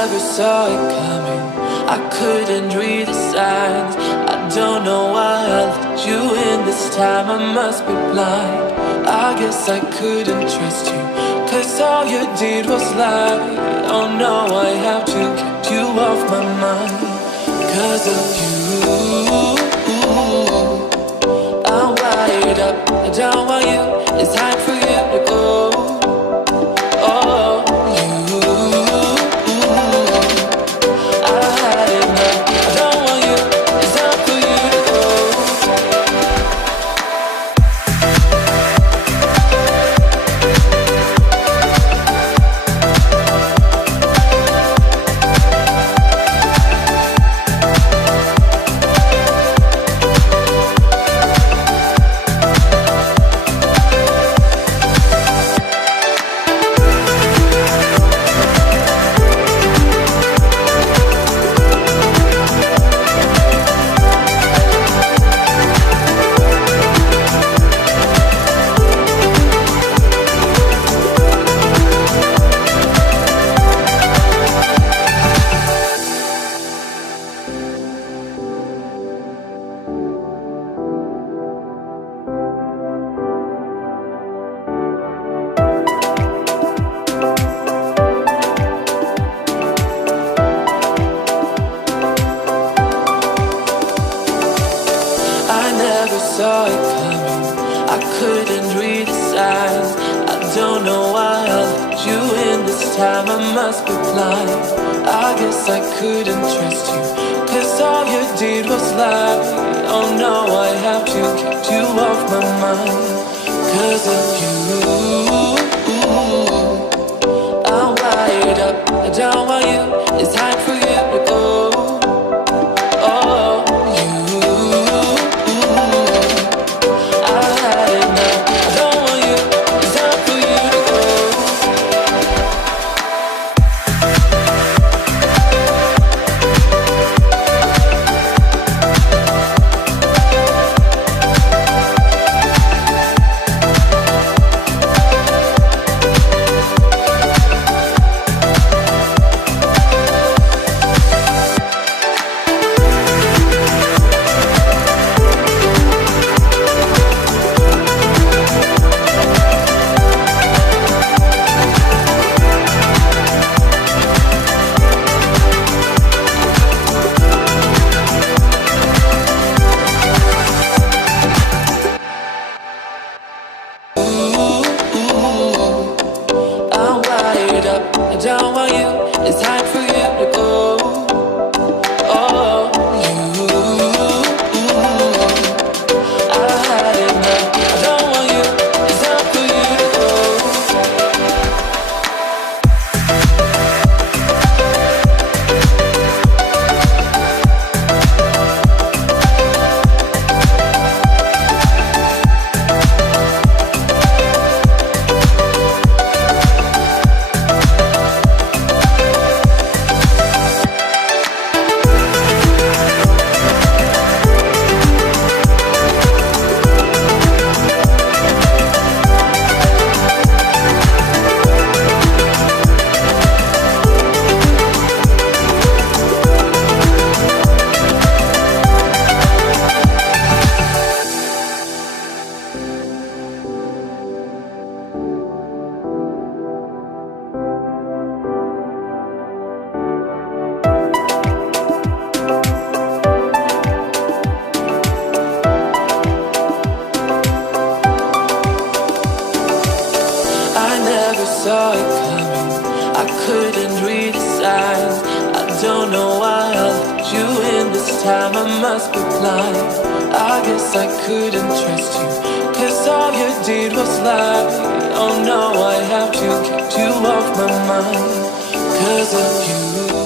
never saw it coming. I couldn't read the signs. I don't know why I let you in this time. I must be blind. I guess I couldn't trust you, 'cause all you did was lie. Oh no, I have to keep you off my mind. 'Cause of you, I'm wired up. I don't want you. It's time for you to go. Oh, you, I had enough. I don't want you. It's time for you to go. Saw it coming. I couldn't read the signs. I don't know why I let you in this time. I must be blind. I guess I couldn't trust you, 'cause all you did was lie. Oh no, I have to keep you off my mind. 'Cause of you, I'm wired up. I don't want you. It's time for you to go. Oh, I don't want you. It's time for you to go. Oh, you, I had enough. I don't want you. It's time for you to go. Saw it coming. I couldn't read the signs. I don't know why I let you in this time. I must be blind. I guess I couldn't trust you, 'cause all you did was lie. Oh no, I have to keep you off my mind. 'Cause of you.